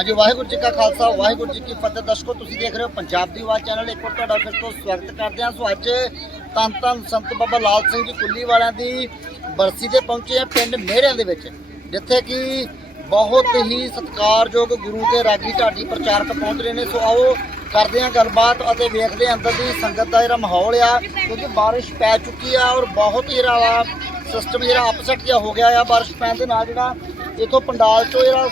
ਹਾਂਜੀ, ਵਾਹਿਗੁਰੂ ਜੀ ਕਾ ਖਾਲਸਾ, ਵਾਹਿਗੁਰੂ ਜੀ ਕੀ ਫਤਿਹ। ਦਰਸ਼ਕੋ, ਤੁਸੀਂ ਦੇਖ ਰਹੇ ਹੋ ਪੰਜਾਬ ਦੀ ਆਵਾਜ਼ ਚੈਨਲ। ਇੱਕ ਵਾਰ ਤੁਹਾਡਾ ਫਿਰ ਤੋਂ ਸਵਾਗਤ ਕਰਦੇ ਹਾਂ। ਸੋ ਅੱਜ ਧੰਨ ਧੰਨ ਸੰਤ ਬਾਬਾ ਲਾਲ ਸਿੰਘ ਜੀ ਕੁੱਲੀ ਵਾਲਿਆਂ ਦੀ ਬਰਸੀ ਤੇ ਪਹੁੰਚੇ ਆ ਪਿੰਡ ਮਹਿਰਿਆਂ ਦੇ ਵਿੱਚ, ਜਿੱਥੇ ਕਿ ਬਹੁਤ ਹੀ ਸਤਿਕਾਰਯੋਗ ਗੁਰੂ ਦੇ ਰਾਗੀ ਢਾਡੀ ਪ੍ਰਚਾਰਕ ਪਹੁੰਚ ਰਹੇ ਨੇ। ਸੋ ਆਓ ਕਰਦੇ ਹਾਂ ਗੱਲਬਾਤ ਅਤੇ ਵੇਖਦੇ ਹਾਂ ਅੰਦਰ ਦੀ ਸੰਗਤ ਦਾ ਜਿਹੜਾ ਮਾਹੌਲ ਆ। ਕਿਉਂਕਿ ਬਾਰਿਸ਼ ਪੈ ਚੁੱਕੀ ਆ ਔਰ ਬਹੁਤ ਹੀ ਜਿਹੜਾ ਸਿਸਟਮ ਜਿਹੜਾ ਅਪਸੈਟ ਜਿਹਾ ਹੋ ਗਿਆ ਆ। ਬਾਰਿਸ਼ ਪੈਣ ਦੇ ਨਾਲ ਜਿਹੜਾ ਇਥੋਂ ਪੰਡਾਲ ਚੋਂ ਜਿਹੜਾ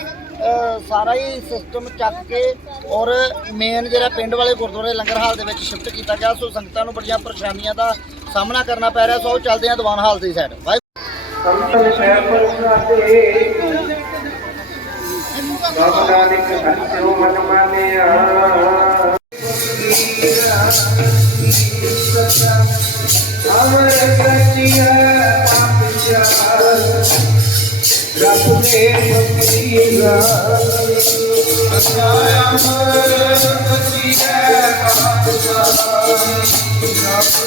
ਸਾਰਾ ਹੀ ਸਿਸਟਮ ਚੱਕ ਕੇ ਔਰ ਮੇਨ ਜਿਹੜਾ ਪਿੰਡ ਵਾਲੇ ਗੁਰਦੁਆਰੇ ਲੰਗਰ ਹਾਲ ਦੇ ਵਿੱਚ ਸ਼ਿਫਟ ਕੀਤਾ ਗਿਆ, ਸੋ ਸੰਗਤਾਂ ਨੂੰ ਬੜੀਆਂ ਪਰੇਸ਼ਾਨੀਆਂ ਦਾ ਸਾਹਮਣਾ ਕਰਨਾ ਪੈ ਰਿਹਾ, ਸੋ ਆਓ ਚੱਲਦੇ ਆ ਦੀਵਾਨ ਹਾਲ ਦੀ ਸਾਈਡ ਵਾਹਿਗੁਰੂ। ਸੰਤਨ ਸਹਿਬ ਪ੍ਰਸਾਦੇ ਬਾਬਾ ਨਾਨਕ ਹਰਿਓ ਮਨ ਮਾਨਿਆ ਅਮਰ ਕਚਿਆ ਪਾਪਚਾਰ ਰੱਬ ਨੇ ਫਕੀਰਾ ਅਸਾਇਆ ਅਮਰ ਕਚਿਆ ਪਾਪਚਾਰ ਰੱਬ ਨੇ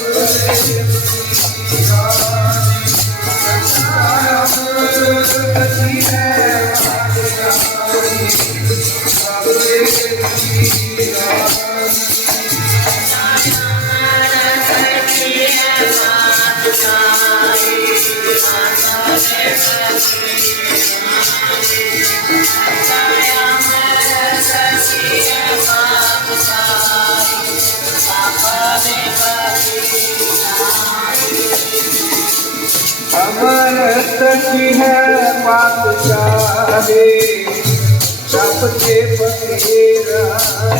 ਅਮਰ ਸਚੀ ਹੈ ਪਾਤਸ਼ਾਹੇ ਸਭ ਕੇ ਫਕੀਰਾ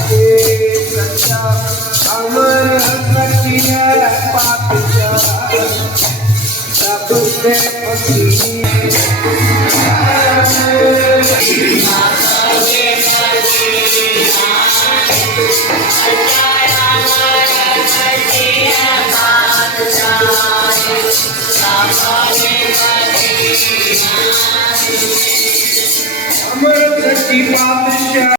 ਦੇ ਸੱਚਾ ਅਮਰ ਸਚੀ ਹੈ ਸਭ ਕੇ ਫਕੀਰ ਅਮਰ ਸਚੀ ਪਾਤਸ਼ਾਹ